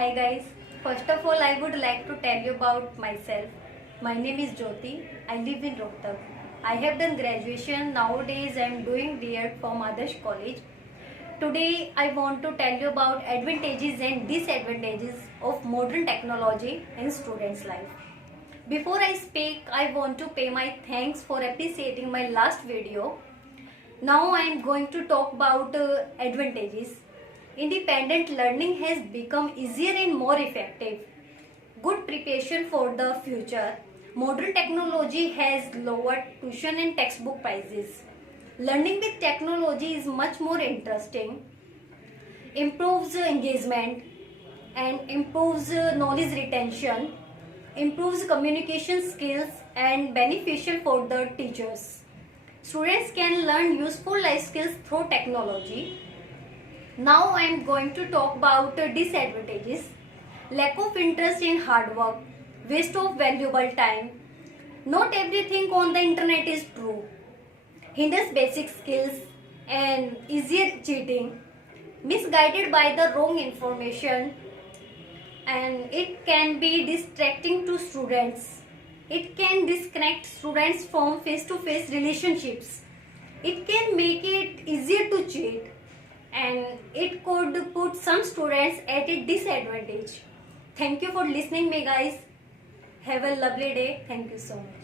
Hi guys, first of all I would like to tell you about myself. My name is Jyoti. I live in Rohtak. I have done graduation. Nowadays I am doing B.Ed from Adarsh College. Today I want to tell you about advantages and disadvantages of modern technology in students' life. Before I speak, I want to pay my thanks for appreciating my last video. Now I am going to talk about advantages. Independent learning has become easier and more effective. Good preparation for the future. Modern technology has lowered tuition and textbook prices. Learning with technology is much more interesting, improves engagement and improves knowledge retention, improves communication skills and beneficial for the teachers. Students can learn useful life skills through technology. Now I am going to talk about disadvantages. Lack of interest in hard work, waste of valuable time. Not everything on the internet is true. Hinders basic skills and easier cheating. Misguided by the wrong information, and it can be distracting to students. It can disconnect students from face-to-face relationships. It can make it easier to cheat, and it could put some students at a disadvantage. Thank you for listening me guys. Have a lovely day. Thank you so much.